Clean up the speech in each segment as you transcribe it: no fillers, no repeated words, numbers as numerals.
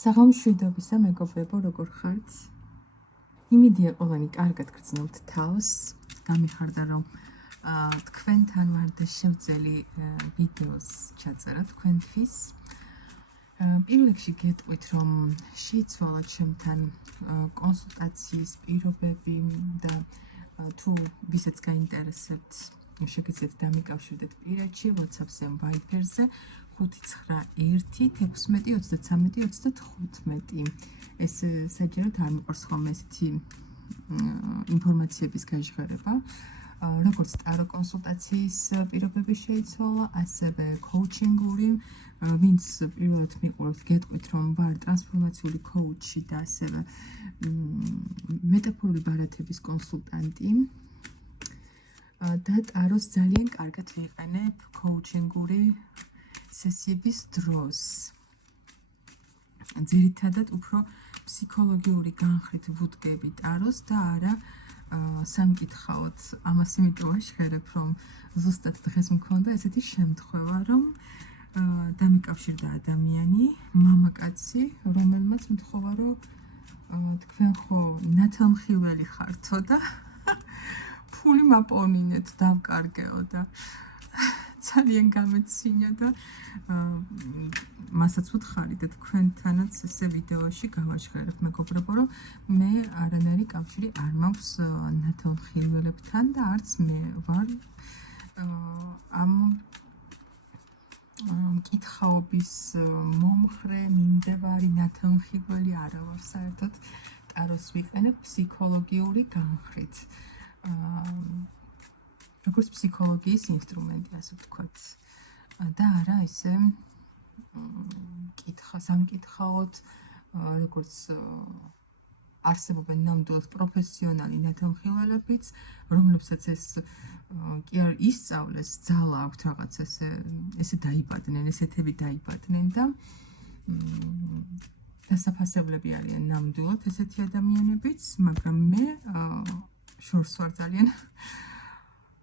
საღამშვიდობისა მეგობრებო, როგორ ხართ? იმედია ყველანი კარგად გრძნობთ თავს. გამიხარდა რომ თქვენთან ვარ და შევძელი ვიდეოს ჩაწერა თქვენთვის. პირველ რიგში გეტყვით რომ შეიცვალა ჩემთან კონსულტაციის პირობები და თუ ვისაც გაინტერესებთ შეგიძლიათ დამიკავშირდეთ პირადში WhatsApp-ზე, Viber-ზე 591-16-33-35. ეს საჯაროდ არ მიყვარს ხოლმე ესეთი ინფორმაციების გაჟღერება. როგორც ტარო კონსულტაციის პირობები შეიცვალა, ასევე კოუჩინგური, ვინც პირველად მიყურებთ, გეტყვით რომ ვარ ტრანსფორმაციული კოუჩი და ასევე მეტაფორული ბარათების კონსულტანტი. და ტაროს ძალიან კარგად ვიყენებ კოუჩინგური სესიების დროს. ძირითადად უფრო ფსიქოლოგიური განხრით ვუდგები ტაროს და არა სამკითხაოდ. ამას იმიტომ ვაშხერებ, რომ ზუსტად დღეს მქონდა ესეთი შემთხვევა, რომ დამიკავშირდა ადამიანი, მამაკაცი, რომელმაც მთხოვა, რომ თქვენ ხო ნათელმხილველი ხართო და ფული მაპოვნინეთ, დავკარგეო და ძალიან გამეცინა და მასაც ვუთხარი და თქვენთანაც ესე ვიდეოში გავაჟღერებ, მეგობრებო, რომ მე არანაირი კავშირი არ მაქვს ნათელმხილველებთან და არც მე ვარ ამ მკითხაობის მომხრე, მიმდევარი, ნათელმხილველი არა ვარ. საერთოდ ტაროს ვიყენებ ფსიქოლოგიური განხრით. როგორც ფსიქოლოგიის ინსტრუმენტი, ასე ვთქვათ. და არა ისე სამკითხაოდ, როგორც არსებობენ ნამდვილად პროფესიონალი ნათელმხილველებიც, რომლებსაც ეს კი არ ისწავლეს, ძალა აქვთ რაღაც ესე დაიბადნენ, ესეთები დაიბადნენ და დასაფასებლები არიან ნამდვილად ესეთი ადამიანებიც, მაგრამ მე შორს ვარ ძალიან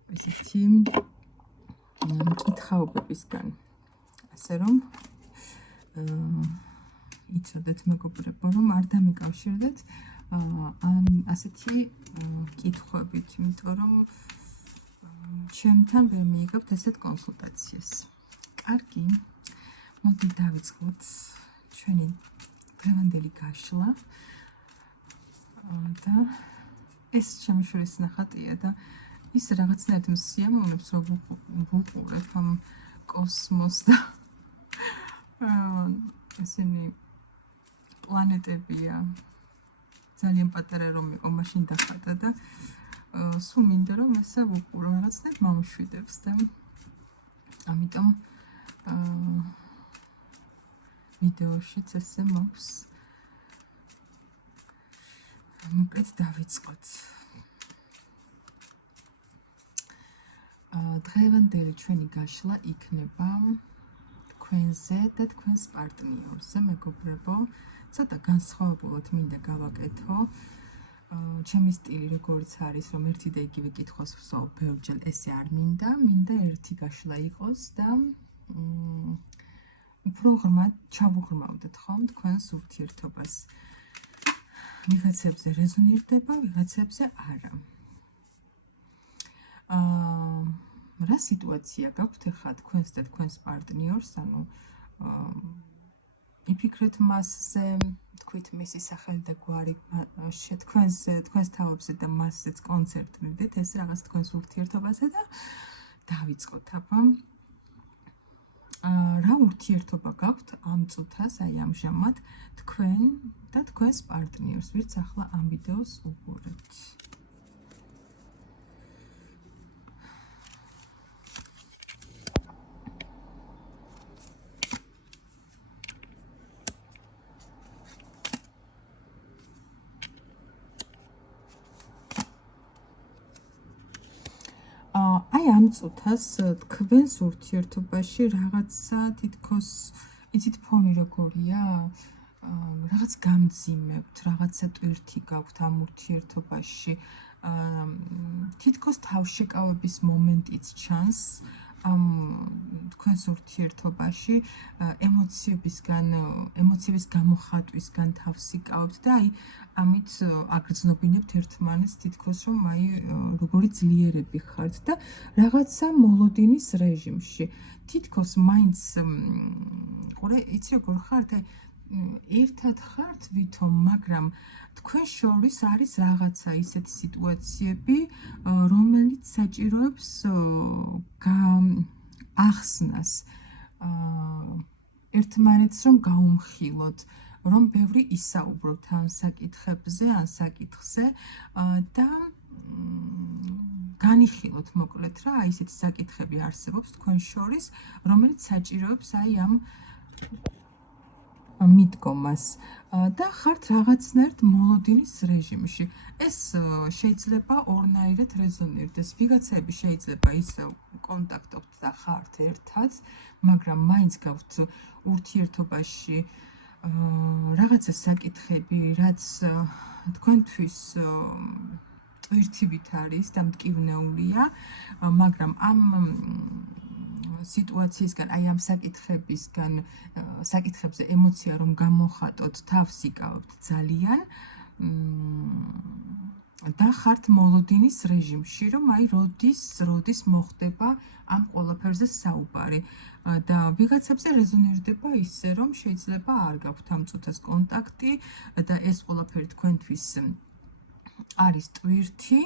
ესეთი მკითხაობებისგან. ასე რომ იცოდეთ მეგობრებო, რომ არ დამიკავშირდეთ ასეთი კითხვებით, იმიტომ რომ ჩემთან ვერ მიიღებთ ესეთ კონსულტაციას. კარგი, მოდი დავიწყოთ ჩვენი დღევანდელი გაშლა და ეს ჩემი შორის ნახატია და ის რაღაცნაირად მსიამოვნებს, რომ ვუყურებ ამ კოსმოსს და ესენი პლანეტებია. ძალიან პატარა რომ იყო, მაშინ დახატა და სულ მინდა რომ ესე ვუყურო, რაღაცნაირად მომშვიდებს და ამიტომ ვიდეოშიც ესე მაქვს. მოკლედ დავიწყოთ. დღევანდელი ჩვენი გაშლა იქნება თქვენზე და თქვენს პარტნიორზე, მეგობრებო. ცოტა განსხვავებულად მინდა გავაკეთო. ჩემი სტილი როგორც არის, რომ ერთი და იგივე კითხვას ვსვავ ბევრჯერ, ესე არ მინდა. მინდა ერთი გაშლა იყოს და უფრო ღრმად ჩავუღრმავდეთ ხომ თქვენს ურთიერთობას. ვიღაცებზე რეზონირდება, ვიღაცებზე არა. რა სიტუაცია გაქვთ ახლა თქვენს და თქვენს პარტნიორს, ანუ იფიქრეთ მასზე, თქვით მისი სახელი და გვარი თქვენს თავებზე და მასზეც კონცენტრირდეთ ეს რაღაც თქვენს ურთიერთობაზე და დავიწყოთ აბა. რა ურთიერთობა გაქვთ ამ წუთას, აი ამჟამად თქვენ და თქვენს პარტნიორს, ვინც ახლა ამ ვიდეოს უყურებთ. აი ამ წუთას თქვენს ურთიერთობაში რაღაცა თითქოს იცით ფონი როგორია? რაღაც გამძიმებთ, რაღაცა ტვირთი გაქვთ ამ ურთიერთობაში. თითქოს თავშეკავების მომენტიც ჩანს ამ თქვენს ურთიერთობაში ემოციების გამოხატვისგან თავს იკავებთ და აი ამით აგრძნობინებთ ერთმანეთს თითქოს რომ აი როგორი ძლიერები ხართ და რაღაცა მოლოდინის რეჟიმში თითქოს მაინც ყურე იცი როგორ ხართ აი ერთად ხართ ვითომ მაგრამ თქვენ შორის არის რაღაცა ისეთი სიტუაციები რომელიც საჭიროებს ახსნას ერთმანეთს რომ გაუმხილოთ რომ ბევრი ისაუბროთ ამ საკითხებზე ან საკითხზე და განიხილოთ მოკლედ რა აი ესეთი საკითხები არსებობს თქვენ შორის რომელიც საჭიროებს აი ამ მიდგომას და ხართ რაღაცნაირად მოლოდინის რეჟიმში. ეს შეიძლება ორნაირად რეზონირდეს. ვიღაცები შეიძლება ისევ კონტაქტობთ და ხართ ერთად, მაგრამ მაინც გაქვთ ურთიერთობაში რაღაცა საკითხები, რაც თქვენთვის ტვირთივით არის და მტკივნეულია, მაგრამ ამ სიტუაციისგან, აი ამ საკითხებზე ემოცია რომ გამოხატოთ, თავს იკავებთ ძალიან და ხართ მოლოდინის რეჟიმში, რომ აი როდის მოხდება ამ ყველაფერზე საუბარი და ვიღაცებზე რეზონირდება ისე, რომ შეიძლება არ გაქვთ ამ წუთას კონტაქტი და ეს ყველაფერი თქვენთვის არის ტვირთი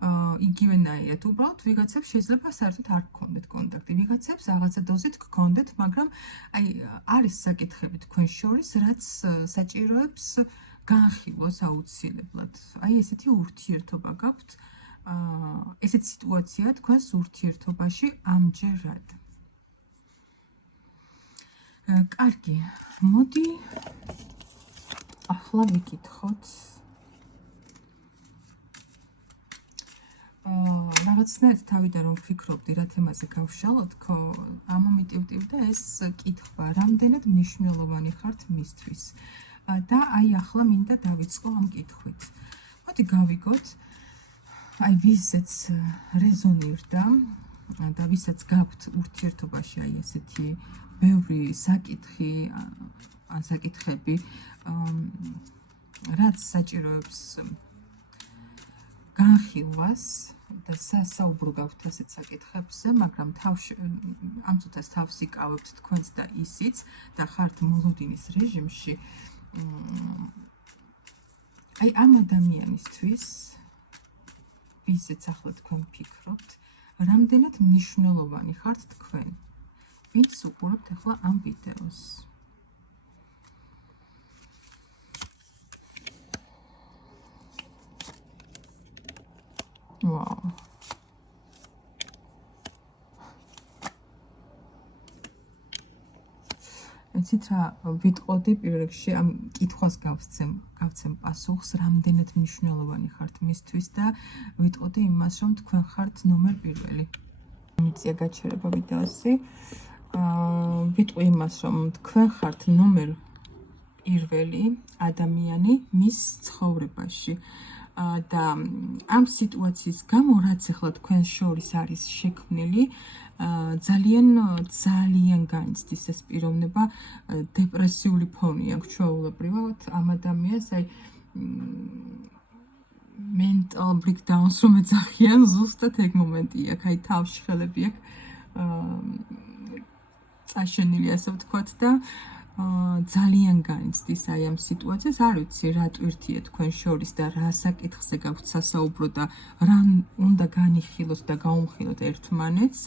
იგივენაირად უბრალოდ ვიღაცებს შეიძლება საერთოდ არ გქონდეთ კონტაქტი ვიღაცებს რაღაცა დოზით გქონდეთ მაგრამ აი არის საკითხები თქვენ შორის რაც საჭიროებს განხილვას აუცილებლად აი ესეთი ურთიერთობა გაქვთ ესეთი სიტუაცია თქვენს ურთიერთობაში ამჯერად კარგი მოდი ახლა ვიკითხოთ რაღაცნაირად თავიდან რომ ვფიქრობდი რა თემაზე გავშალოთ, ამომიტივტივდა ეს კითხვა, რამდენად მნიშვნელოვანი ხართ მისთვის. და აი ახლა მინდა დავიწყო ამ კითხვით. მოდი გავიგოთ, აი ვისაც რეზონირდა და ვისაც გაქვთ ურთიერთობაში აი ესეთი ბევრი საკითხი ან საკითხები, რაც საჭიროებს განხილვას და სასაუბრო გაქვთ ასეთ საკითხებზე, მაგრამ ამ წუთას თავს იკავებთ თქვენც და ისიც და ხართ მოლოდინის რეჟიმში. აი ამ ადამიანისთვის, ვისაც ახლა თქვენ ფიქრობთ, რამდენად მნიშვნელოვანი ხართ თქვენ, ვინც უყურებთ ახლა ამ ვიდეოს. Wow. ეცით რა ვიტყოდი პირველ რიგში ამ კითხვას გავცემ პასუხს რამდენად მნიშვნელოვანი ხართ მისთვის და ვიტყოდი იმას რომ თქვენ ხართ ნომერ პირველი. მიწია გაჩერება ვიდეოსი. ვიტყვი იმას რომ თქვენ ხართ ნომერ პირველი ადამიანი მის ცხოვრებაში. და ამ სიტუაციის გამო რაც ახლა თქვენ შორის არის შექმნილი ძალიან განიცდის ეს პიროვნება დეპრესიული ფონი აქვს ჩვეულებრივად ამ ადამიანს აი mental breakdowns რომ ეძახიან ზუსტად ეგ მომენტი აქვს აი თავში ხელები აქვს წაშენილი ასე ვთქვათ და ძალიან განიცდის აი ამ სიტუაციას არ ვიცი რა ტვირთია თქვენ შორის და რა საკითხზე გაქვთ სასაუბრო და რა უნდა განიხილოთ და გაუმხილოთ ერთმანეთს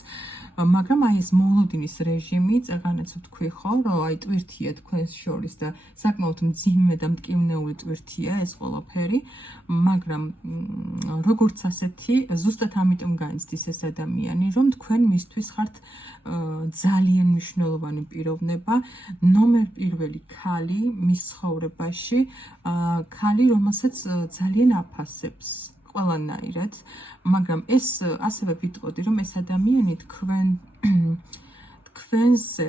მაგრამ აი ეს მოლოდინის რეჟიმი წეგანაც ვთქვი ხო რომ აი ტვირთია თქვენ შორის და საკმაოდ მძიმე და მტკივნეული ტვირთია ეს ყველაფერი მაგრამ როგორც ასეთი ზუსტად ამიტომ განიცდის ეს ადამიანი რომ თქვენ მისთვის ხართ ძალიან მნიშვნელოვანი პიროვნება ნომერ პირველი ქალი მის ცხოვრებაში ქალი რომელსაც ძალიან აფასებს ყველანაირად მაგრამ ეს ასევე ვიტყოდი რომ ეს ადამიანი თქვენზე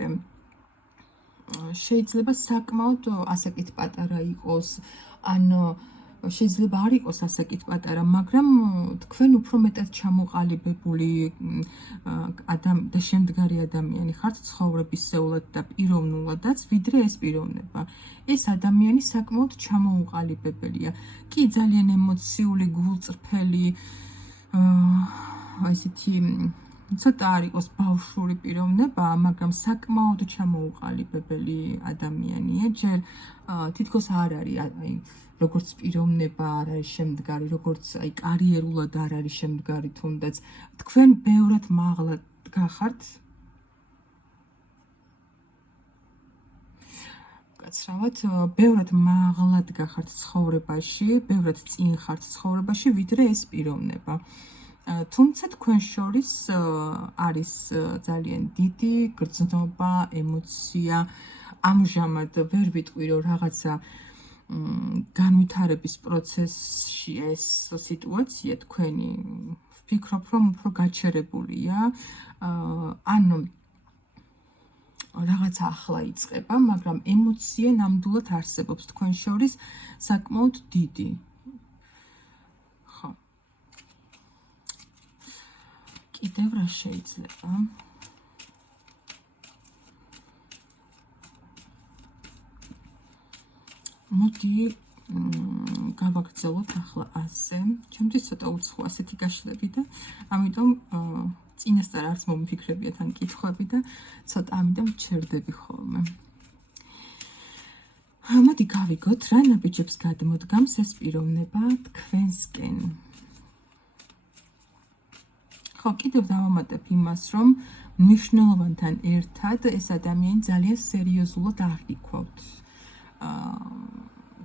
შეიძლება საკმაოდ ასაკით პატარა იყოს ან შეიძლება არ იყოს ასაკით პატარა, მაგრამ თქვენ უფრო მეტად ჩამოყალიბებული და შემდგარი ადამიანი ხართ ცხოვრებისეულად და პიროვნულადაც, ვიდრე ეს პიროვნება. ეს ადამიანი საკმაოდ ჩამოუყალიბებელია. კი ძალიან ემოციული, გულწრფელი, ესეთი ცოტა არ იყოს ბავშვური პიროვნება, მაგრამ საკმაოდ ჩამოუყალიბებელი ადამიანია. ჯერ თითქოს არ არის აი როგორც პიროვნება არ არის შემდგარი, როგორც აი კარიერულად არ არის შემდგარი თუნდაც. თქვენ ბევრად მაღლა გახართ. გაცრავად, ბევრად მაღლად გახართ ცხოვრებაში, ბევრად წინ ხართ ცხოვრებაში, ვიდრე ეს პიროვნება. თუმცა თქვენ შორის არის ძალიან დიდი გრძნობა, ემოცია. ამჟამად ვერ ვიტყვი, რომ რაღაცა განვითარების პროცესში ეს სიტუაცია თქვენი ვფიქრობ, რომ უფრო გაჩერებულია. ანუ რაღაცა ახლა იწყება, მაგრამ ემოცია ნამდვილად არსებობს თქვენ შორის საკმაოდ დიდი. ხო. კიდევ რა შეიძლება? მოდი გავაგრძელოთ ახლა ასე. ჩემთვის ცოტა უცხო ასეთი გაშლები და ამიტომ წინასწარ არც მომიფიქრებიათ ან კითხვები და ცოტა ამიტომ ჩერდები ხოლმე. მოდი გავიგოთ რა ნაბიჯებს გადმოდგამს ეს პიროვნება თქვენსკენ. ხო, კიდევ დავამატებ იმას, რომ მნიშვნელოვანთან ერთად ეს ადამიანი ძალიან სერიოზულად არ გიქვავთ.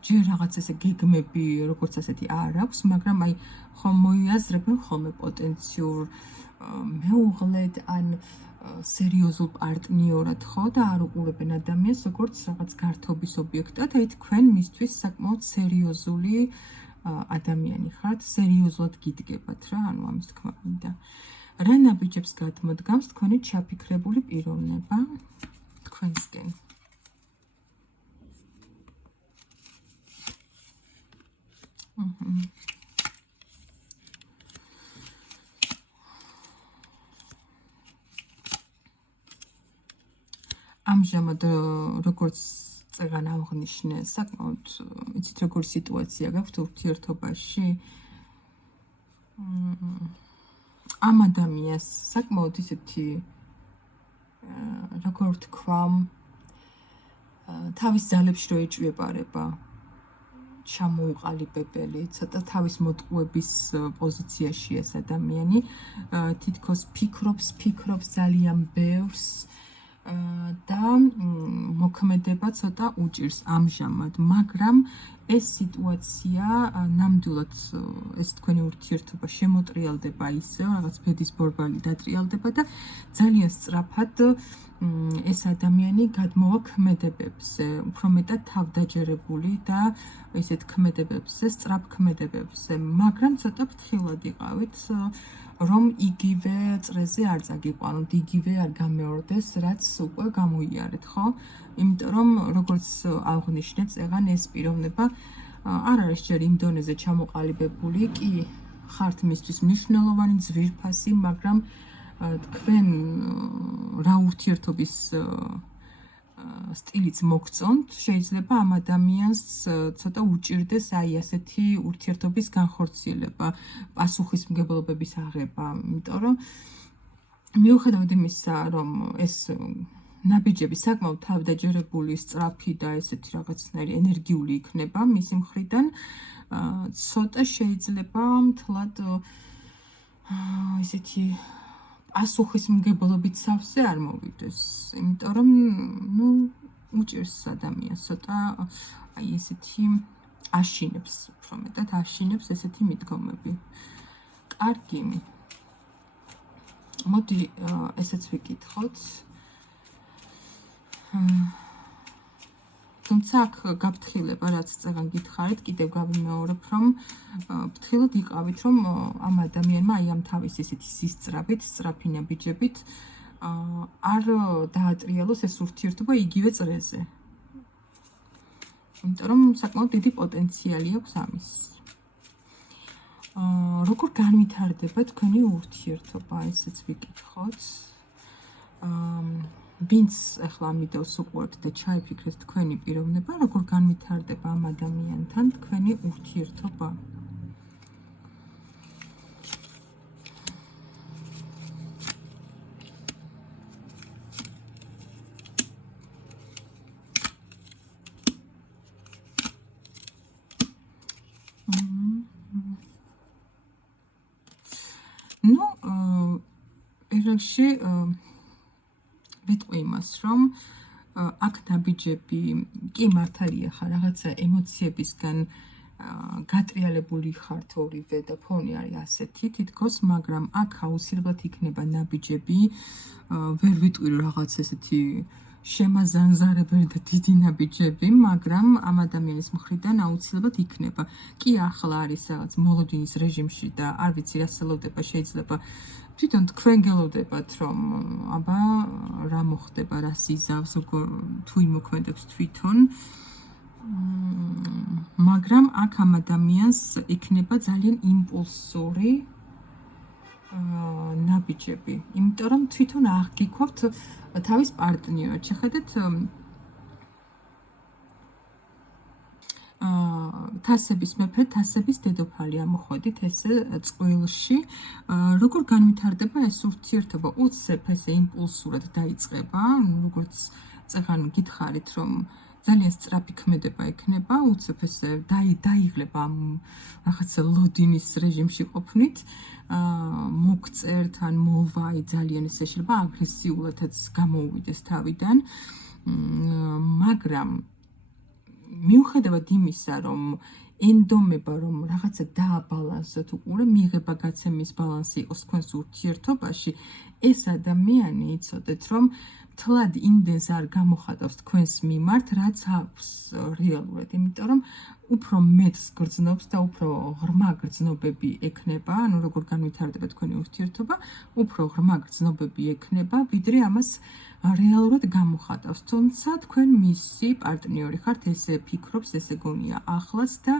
ჯერ რაღაც ესე გეგმები როგორც ასეთი არ აქვს, მაგრამ აი ხომ მოიაზრებენ ხოლმე პოტენციურ მეუღლედ ან სერიოზულ პარტნიორად, ხო და არ უყურებენ ადამიანს როგორც რაღაც გართობის ობიექტად, აი თქვენ მისთვის საკმაოდ სერიოზული ადამიანი ხართ, სერიოზულად გიდგებათ რა, ანუ ამის თქმა მინდა. რა ნაბიჯებს გადმოდგამს თქვენი ჩაფიქრებული პიროვნება თქვენსკენ? ამჟამად როგორც წეგან აღნიშნე, საკმაოდ იცით როგორ სიტუაცია გაქვთ ურთიერთობაში. ამ ადამიანს საკმაოდ ისეთი როგორ ვთქვა, თავის ძალებში რო ეჭვიებარება, ჩამოუყალიბებელი, ცოტა თავის მოტყუების პოზიციაში ეს ადამიანი, თითქოს ფიქრობს ძალიან ბევრს და მოქმედება ცოტა უჭირს ამჟამად, მაგრამ ეს სიტუაცია ნამდვილად ეს თქვენი ურთიერთობა შემოტრიალდება ისევ, რაღაც ბედის ბორბალი დატრიალდება და ძალიან სწრაფად ეს ადამიანი გადმოვა ქმედებებზე, უფრო მეტად თავდაჯერებული და ესეთ ქმედებებზე, სწრაფ ქმედებებზე, მაგრამ ცოტა ფრთხილად იყავით, რომ იგივე წრეზე არ წაგიყვანოთ, იგივე არ გამეორდეს, რაც უკვე გამოიარეთ, ხო? იმიტომ რომ როგორც აღნიშნეთ, წეგან ეს პიროვნება არ არის ჯერ იმ დონეზე ჩამოყალიბებული, კი ხართ მისთვის მნიშვნელოვანი ძვირფასი, მაგრამ თქვენ რა ურთიერთობის სტილიც მოგწონთ, შეიძლება ამ ადამიანს ცოტა უჭირდეს აი ასეთი ურთიერთობის განხორციელება, პასუხისმგებლობების აღება, იმიტომ რომ მიუხედავად იმისა, რომ ეს ნაბიჯები საკმაოდ თავდაჯერებული, სწრაფი და ესეთი რაღაცნაირი ენერგიული იქნება მისი მხრიდან, ცოტა შეიძლება მთლად ესეთი პასუხისმგებლობით სავსე არ მოვიდეს, იმიტომ რომ უჭირს ადამიანს ცოტა აი ესეთი აშინებს, უფრო მეტად აშინებს ესეთი მიდგომები. კარგი. მოდი ესეც ვიკითხოთ. თუმცა აქ გაფრთხილება, რაც წეგან გითხარით, კიდევ გავიმეორებ, რომ ფრთხილად იყავით, რომ ამ ადამიანმა აი ამ თავის ესეთი სისწრაფით, სწრაფი ნაბიჯებით არ დაატრიალოს ეს ურთიერთობა იგივე წრეზე. იმიტომ რომ საკმაოდ დიდი პოტენციალი აქვს ამის. როგორ განვითარდება თქვენი ურთიერთობა, ესეც ვიკითხოთ. ვინც ახლა ამიდავს უყურებთ და ჩაიფიქრეთ თქვენი პიროვნება, როგორ განვითარდება ამ ადამიანთან თქვენი ურთიერთობა. ну, ერაში ვიტყვი იმას, რომ აქ ნაბიჯები კი მართალია ხარ რაღაცა ემოციებისგან გატრიალებული ხართ ორივე და ფონი არის ასეთი თითქოს, მაგრამ აქ აუცილებლად იქნება ნაბიჯები, ვერ ვიტყვი რომ რაღაც ესეთი შემაზანზარებელი და დიდი ნაბიჯები, მაგრამ ამ ადამიანის მხრიდან აუცილებლად იქნება. კი ახლა არის რაღაც მოლოდინის რეჟიმში და არ ვიცი რა სელოდება შეიძლება თვითონ თქვენ გელოდებათ რომ აბა რა მოხდება, რა სიზავს, თუ იმოქმედებს თვითონ. მაგრამ აქ ამ ადამიანს იქნება ძალიან იმპულსური ნაბიჯები, იმიტომ რომ თვითონ აღგიქვთ თავის პარტნიორად. შეხედეთ თასების მეფე, თასების დედოფალი ამოხვედით ესე წყვილში, როგორ განვითარდება ეს ურთიერთობა, უცებ ესე იმპულსურად დაიწყება, როგორც წეგან გითხარით რომ ძალიან სწრაფი ქმედება ექნება, უცებ ესე დაიღლება ამ რაღაცა ლოდინის რეჟიმში ყოფნით, მოგწერთ ან მოვაი ძალიან ესე შეიძლება აგრესიულადაც გამოუვიდეს თავიდან, მაგრამ მიუხედავად იმისა, რომ ენდომება, რომ რაღაცა დააბალანსოთ უყურე, მიიღება გაცემის ბალანსი იყოს თქვენს ურთიერთობაში, ეს ადამიანი იცოდეთ, რომ მთლად იმდენს არ გამოხატავს თქვენს მიმართ, რაც აქვს რეალურად, იმიტომ რომ უფრო მეტს გრძნობს და უფრო ღრმა გრძნობები ექნება, ანუ როგორ განვითარდება თქვენი ურთიერთობა, უფრო ღრმა გრძნობები ექნება, ვიდრე ამას რეალურად გამოხატავს. თუმცა თქვენ მისი პარტნიორი ხართ, ესე ფიქრობს, ესე გონია ახლაც და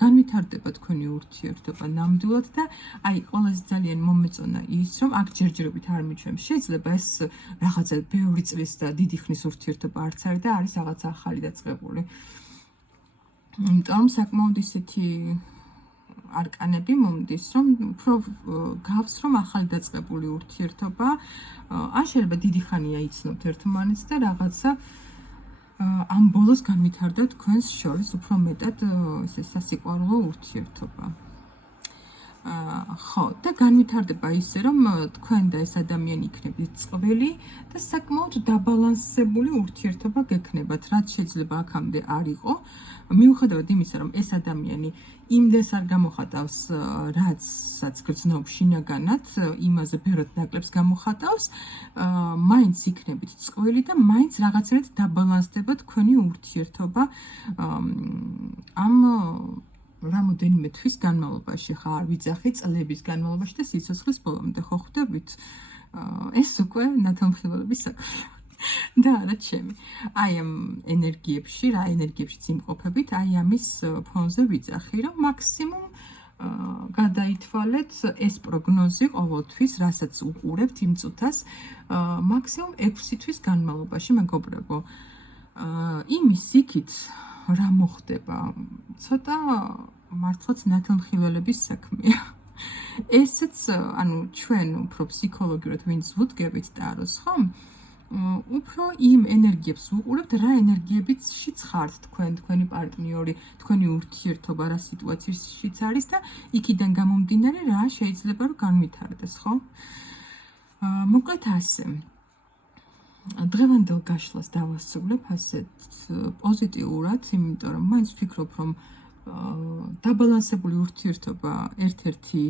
განვითარდება თქვენი ურთიერთობა ნამდვილად და აი ყველაზე ძალიან მომეწონა ის, რომ აქ ჯერჯერობით არ მიჩვენებს. შეიძლება ეს რაღაცა ბევრი წლის და დიდი ხნის ურთიერთობა არც არის და არის რაღაცა ახალი დაწყებული. იმიტომ საკმაოდ ისეთი არკანები მომდის, რომ უფრო გავს, რომ ახალი დაწყებული ურთიერთობა, ან შეიძლება დიდი ხანია იცნობთ ერთმანეთს და რაღაცა ამ ბოლოს განვითარდა თქვენს შორის უფრო მეტად ესე სასიყვარულო ურთიერთობა. ხო, და განვითარდება ისე, რომ თქვენ და ეს ადამიანი იქნებით წყვილი და საკმაოდ დაბალანსებული ურთიერთობა გექნებათ, რაც შეიძლება აქამდე არ იყო. მიუხედავად იმისა, რომ ეს ადამიანი იმდენს არ გამოხატავს, რაცაც გრძნობს შინაგანად, იმაზე ბევრად ნაკლებს გამოხატავს, მაინც იქნებით წყვილი და მაინც რაღაცნაირად დაბალანსდება თქვენი ურთიერთობა ამ რამოდენიმე თვის განმავლობაში, ხა არ ვიძახი წლების განმავლობაში და სიცოცხლის ბოლომდე, ხო ხვდებით? ეს უკვე ნათელმხილველების საქმეა. და არა ჩემი. აი ამ ენერგიებში, რა ენერგიებშიც იმყოფებით, აი ამის ფონზე ვიძახი, რომ მაქსიმუმ გადაითვალეთ ეს პროგნოზი ყოველთვის, რასაც უყურებთ იმ წუთას, მაქსიმუმ 6 თვის განმავლობაში, მეგობრებო. იმის იქით რა მოხდება? ცოტა მართლაც ნათელმხილველების საქმეა. ესეც, ანუ ჩვენ უფრო ფსიქოლოგიურად ვინც ვუდგებით ტაროს, ხომ? უფრო იმ ენერგიებს უყურებთ, რა ენერგიებიც ხართ თქვენ, თქვენი პარტნიორი, თქვენი ურთიერთობა რა სიტუაციაშიც არის და იქიდან გამომდინარე რა შეიძლება რომ განვითარდეს, ხო? მოკლედ ასე. დღევანდელ გაშლას დავასრულებ ასეთ პოზიტიურად, იმიტომ რომ მაინც ვფიქრობ, რომ დაბალანსებული ურთიერთობა ერთ-ერთი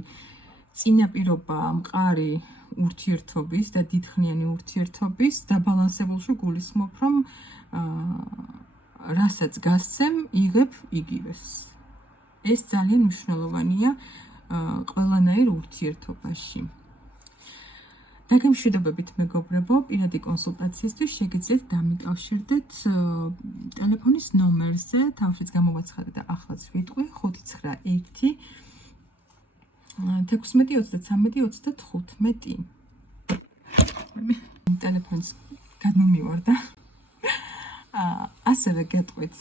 წინაპირობა მყარი ურთიერთობის და დიდხნიანი ურთიერთობის დაბალანსებულში გულისხმობ, რომ რასაც გასცემ, იღებ იგივეს. ეს ძალიან მნიშვნელოვანია ყველანაირ ურთიერთობაში. დაგემშვიდობებით მეგობრებო, პირადი კონსულტაციისთვის შეგიძლიათ დამიკავშირდეთ ტელეფონის ნომერზე, თავშიც გამოვაცხადე და ახლაც ვიტყვი 591 16 35 ტელეფონს გადმომივარდა. ასევე გეტყვით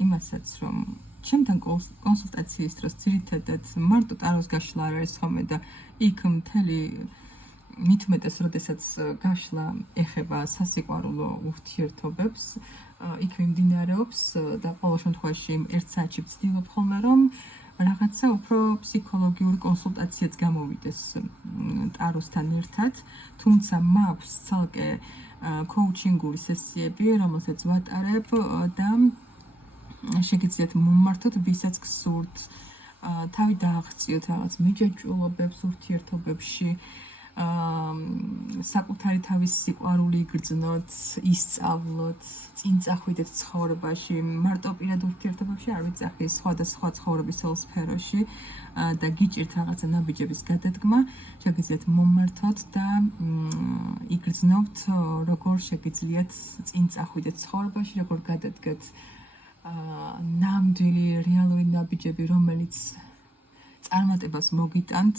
იმასაც, რომ ჩემთან კონსულტაციის დროს ძირითადად მარტო ტაროს გაშლა არ არის ხოლმე და იქ მთელი მით უმეტეს, როდესაც გაშლა ეხება სასიყვარულო ურთიერთობებს, იქ მიმდინარეობს და ყოველ შემთხვევაში ერთ საათში ვცდილობ ხოლმე, რომ რაღაცა უფრო ფსიქოლოგიური კონსულტაციაც გამოვიდეს ტაროსთან ერთად, თუმცა მაქვს ცალკე კოუჩინგური სესიები, რომელსაც ვატარებ და შეგიძლიათ მომმართოთ, ვისაც გსურთ თავი დააღწიოთ რაღაც მიჯაჭვულობებს ურთიერთობებში, საკუთარი თავის სიყვარული იგრძნოთ, ისწავლოთ, წინ წახვიდეთ ცხოვრებაში, მარტო პირად ურთიერთობებში არ ვიცახი, სხვადასხვა ცხოვრების სფეროში და გიჭირთ რაღაცა ნაბიჯების გადადგმა, შეგიძლიათ მომმართოთ და იგრძნობთ, როგორ შეგიძლიათ წინ წახვიდეთ ცხოვრებაში, როგორ გადადგეთ ნამდვილი რეალური ნაბიჯები, რომელიც წარმატებას მოგიტანთ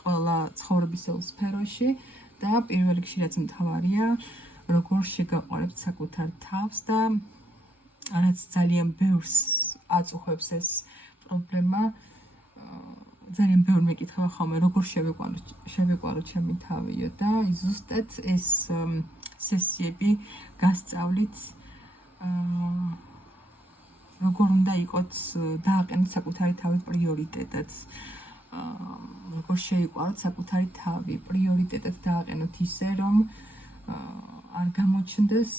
ყველა ცხოვრების სფეროში და პირველ რიგში რაც მთავარია, როგორ შეგაყვარებთ საკუთარ თავს და რაც ძალიან ბევრს აწუხებს ეს პრობლემა, ძალიან ბევრი მეკითხება ხოლმე, როგორ შევიყვარო ჩემი თავიო და ზუსტად ეს სესიები გასწავლით როგორ უნდა იყოთ დააყენოთ საკუთარი თავი პრიორიტეტად, როგორ შეიყვაროთ საკუთარი თავი, პრიორიტეტად დააყენოთ ისე, რომ არ გამოჩნდეს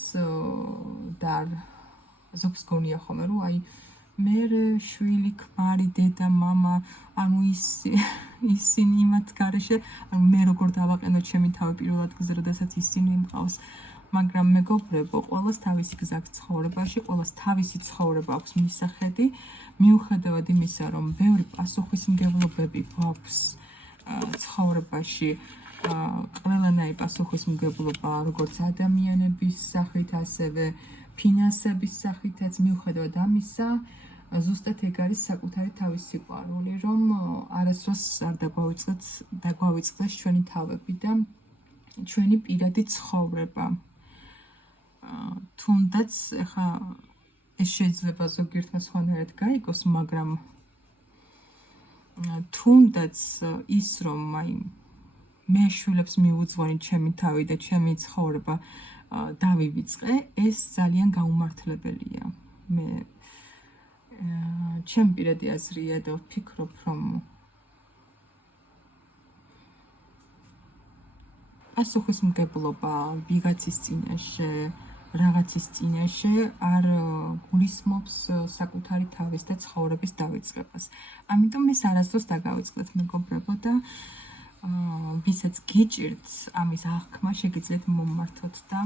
და ზოგს გონია ხოლმე, რომ აი მე შვილი, ქმარი, დედა, მამა, ანუ ისინი იმათ გარეშე, ანუ მე როგორ დავაყენოთ ჩემი თავი პირველ ადგილზე, როდესაც ისინი მყავს. მაგრამ მეგობრებო, ყველას თავისი გზა აქვს ცხოვრებაში, ყველას თავისი ცხოვრება აქვს მისახედი, მიუხედავად იმისა, რომ ბევრი პასუხისმგებლობები გვაქვს ცხოვრებაში, ყველანაირი პასუხისმგებლობა, როგორც ადამიანების სახით, ასევე ფინანსების სახითაც, მიუხედავად ამისა, ზუსტად ეგ არის საკუთარი თავის სიყვარული, რომ არასდროს არ დაგვავიწყდეს ჩვენი თავები და ჩვენი პირადი ცხოვრება. თუნდაც ეხა ეს შეიძლება ზოგიერთმა სხვანაირად გაიგოს, მაგრამ თუნდაც ის, რომ აი მე შვილებს მიუძღვენი ჩემი თავი და ჩემი ცხოვრება დავივიწყე, ეს ძალიან გაუმართლებელია. მე ჩემი პირადი აზრია და ვფიქრობ, რომ პასუხისმგებლობა ვიღაცის წინაშე, რაღაცის წინაშე არ გულისხმობს საკუთარი თავის და ცხოვრების დავიწყებას. ამიტომ ეს არასდროს დაგავიწყდეთ მეგობრებო და ვისაც გიჭირთ ამის აღქმა, შეგიძლიათ მომმართოთ და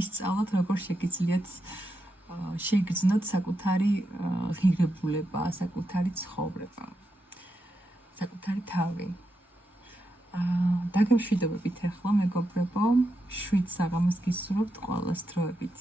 ისწავლოთ, როგორ შეგიძლიათ შეიგრძნოთ საკუთარი ღირებულება, საკუთარი ცხოვრება, საკუთარი თავი. დაგემშვიდობებით ახლა მეგობრებო, შვიდ საღამოს გისურვებთ ყველას დროებით.